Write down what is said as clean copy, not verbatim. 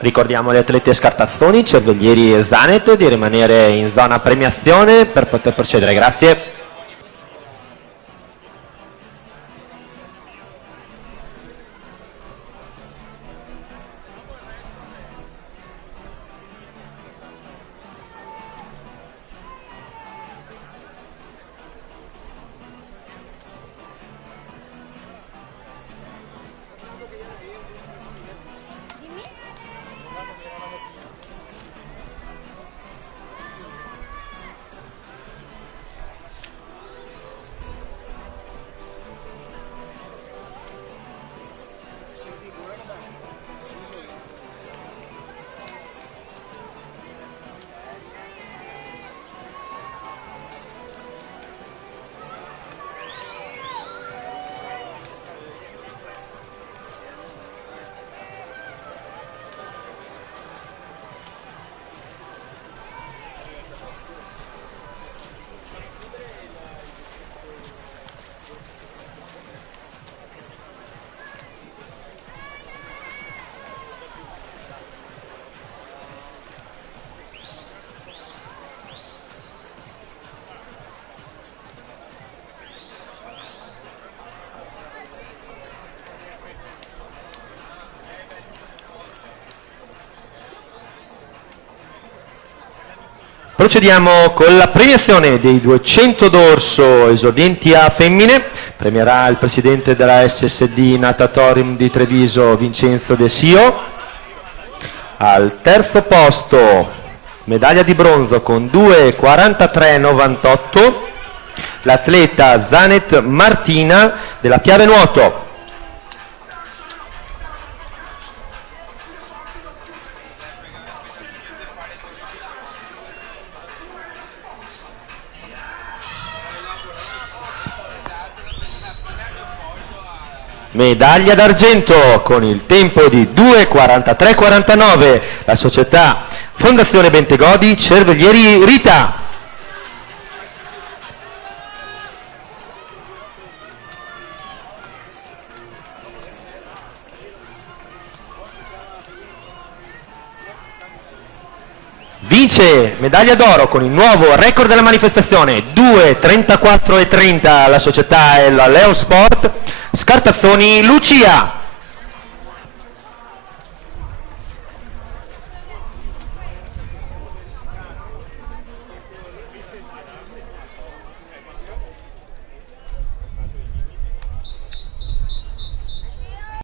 Ricordiamo agli atleti Scartazzoni, Cerveglieri e Zanet di rimanere in zona premiazione per poter procedere. Grazie. Procediamo con la premiazione dei 200 d'orso esordienti a femmine. Premierà il presidente della SSD Natatorium di Treviso, Vincenzo De Sio. Al terzo posto, medaglia di bronzo con 2,43,98, l'atleta Zanet Martina della Piave Nuoto. Medaglia d'argento con il tempo di 2,43,49, la società Fondazione Bentegodi, Cerveglieri Rita. Vince medaglia d'oro con il nuovo record della manifestazione, 2,34,30, la società è la Leo Sport, Scartazzoni Lucia.